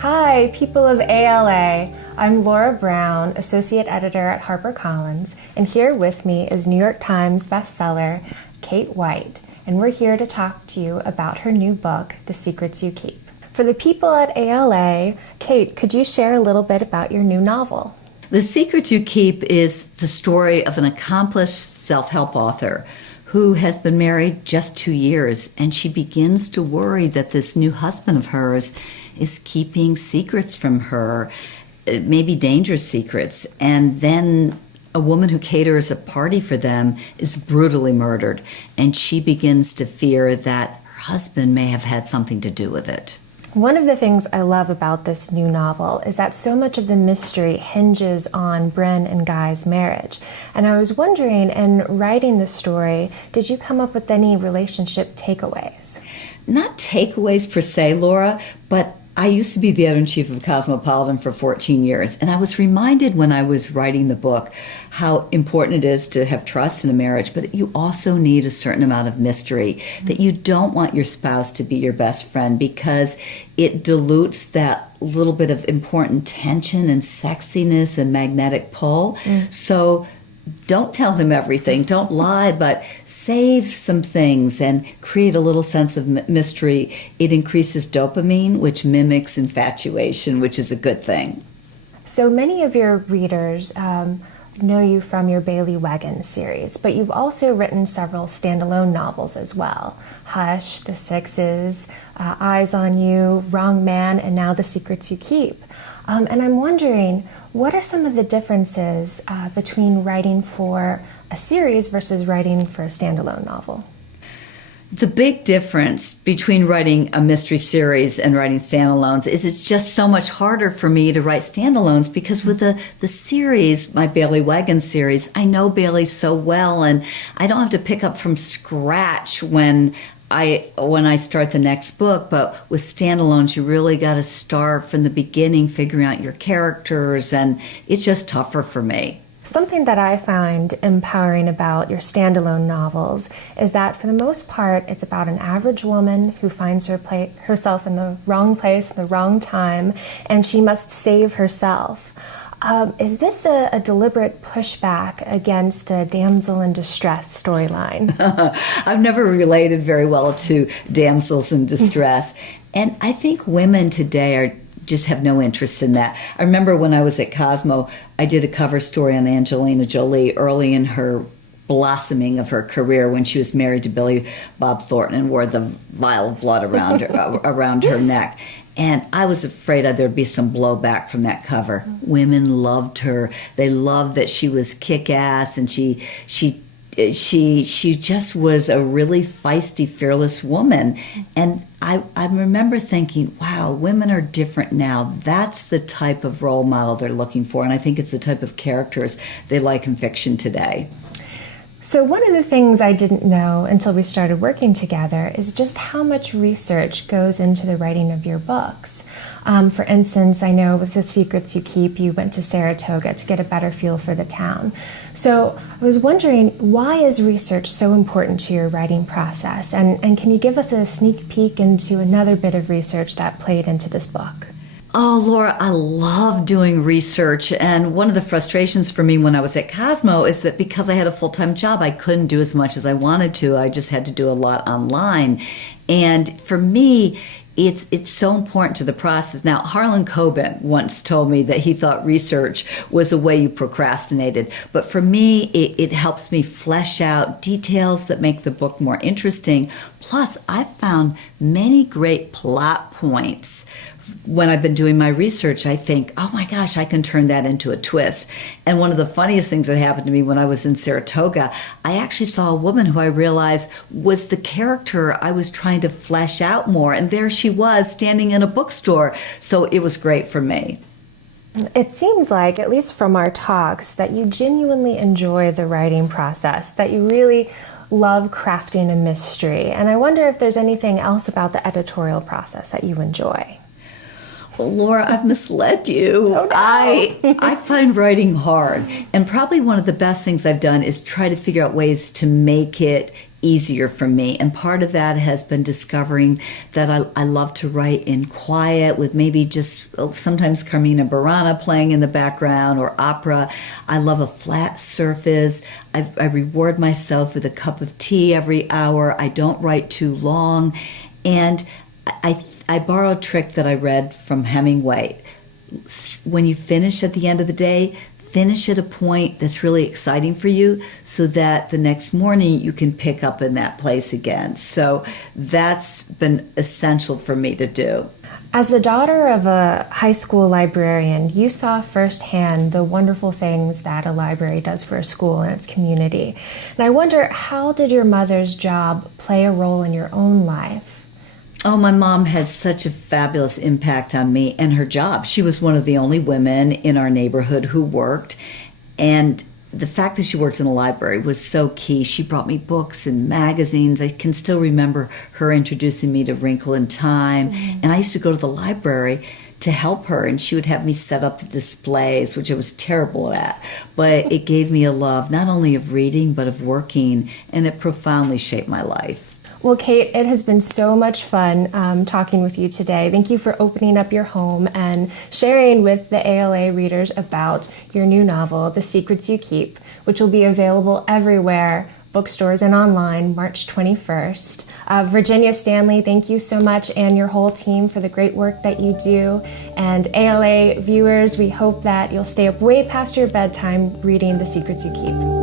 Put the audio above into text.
Hi, people of ALA. I'm Laura Brown, Associate Editor at HarperCollins, and here with me is New York Times bestseller Kate White, and we're here to talk to you about her new book, The Secrets You Keep. For the people at ALA, Kate, could you share a little bit about your new novel? The Secrets You Keep is the story of an accomplished self-help author who has been married just 2 years, and she begins to worry that this new husband of hers is keeping secrets from her, maybe dangerous secrets. And then a woman who caters a party for them is brutally murdered, and she begins to fear that her husband may have had something to do with it. One of the things I love about this new novel is that so much of the mystery hinges on Bryn and Guy's marriage. And I was wondering, in writing the story, did you come up with any relationship takeaways? Not takeaways per se, Laura, but I used to be the editor-in-chief of Cosmopolitan for 14 years, and I was reminded when I was writing the book how important it is to have trust in a marriage, but you also need a certain amount of mystery, that you don't want your spouse to be your best friend because it dilutes that little bit of important tension and sexiness and magnetic pull. So don't tell him everything, don't lie, but save some things and create a little sense of mystery. It increases dopamine, which mimics infatuation, which is a good thing. So many of your readers know you from your Bailey Wagon series, but you've also written several standalone novels as well. Hush, The Sixes, Eyes on You, Wrong Man, and now The Secrets You Keep. And I'm wondering, what are some of the differences between writing for a series versus writing for a standalone novel? The big difference between writing a mystery series and writing standalones is it's just so much harder for me to write standalones because with the series, my Bailey Wagon series, I know Bailey so well and I don't have to pick up from scratch when I start the next book. But with standalones, you really got to start from the beginning, figuring out your characters, and it's just tougher for me. Something that I find empowering about your standalone novels is that for the most part, it's about an average woman who finds herself in the wrong place at the wrong time, and she must save herself. Is this a deliberate pushback against the damsel in distress storyline? I've never related very well to damsels in distress. And I think women today just have no interest in that. I remember when I was at Cosmo, I did a cover story on Angelina Jolie early in her blossoming of her career when she was married to Billy Bob Thornton and wore the vial of blood around her neck. And I was afraid there'd be some blowback from that cover. Women loved her. They loved that she was kick-ass, and she just was a really feisty, fearless woman. And I remember thinking, wow, women are different now. That's the type of role model they're looking for, and I think it's the type of characters they like in fiction today. So one of the things I didn't know until we started working together is just how much research goes into the writing of your books. For instance, I know with The Secrets You Keep, you went to Saratoga to get a better feel for the town. So I was wondering, why is research so important to your writing process? And can you give us a sneak peek into another bit of research that played into this book? Oh, Laura, I love doing research, and one of the frustrations for me when I was at Cosmo is that because I had a full-time job, I couldn't do as much as I wanted to. I just had to do a lot online. And for me, it's so important to the process. Now, Harlan Coben once told me that he thought research was a way you procrastinated. But for me, it helps me flesh out details that make the book more interesting. Plus, I've found many great plot points. When I've been doing my research, I think, oh my gosh, I can turn that into a twist. And one of the funniest things that happened to me when I was in Saratoga, I actually saw a woman who I realized was the character I was trying to flesh out more. And there she was standing in a bookstore. So it was great for me. It seems like, at least from our talks, that you genuinely enjoy the writing process, that you really love crafting a mystery. And I wonder if there's anything else about the editorial process that you enjoy. Well, Laura, I've misled you. Oh, no. I find writing hard. And probably one of the best things I've done is try to figure out ways to make it easier for me. And part of that has been discovering that I love to write in quiet with maybe just sometimes Carmina Burana playing in the background or opera. I love a flat surface. I reward myself with a cup of tea every hour. I don't write too long. And I borrow a trick that I read from Hemingway. When you finish at the end of the day, finish at a point that's really exciting for you so that the next morning you can pick up in that place again. So that's been essential for me to do. As the daughter of a high school librarian, you saw firsthand the wonderful things that a library does for a school and its community. And I wonder, how did your mother's job play a role in your own life? Oh, my mom had such a fabulous impact on me and her job. She was one of the only women in our neighborhood who worked. And the fact that she worked in a library was so key. She brought me books and magazines. I can still remember her introducing me to Wrinkle in Time. And I used to go to the library to help her, and she would have me set up the displays, which I was terrible at. But it gave me a love not only of reading, but of working, and it profoundly shaped my life. Well, Kate, it has been so much fun talking with you today. Thank you for opening up your home and sharing with the ALA readers about your new novel, The Secrets You Keep, which will be available everywhere, bookstores and online, March 21st. Virginia Stanley, thank you so much, and your whole team for the great work that you do. And ALA viewers, we hope that you'll stay up way past your bedtime reading The Secrets You Keep.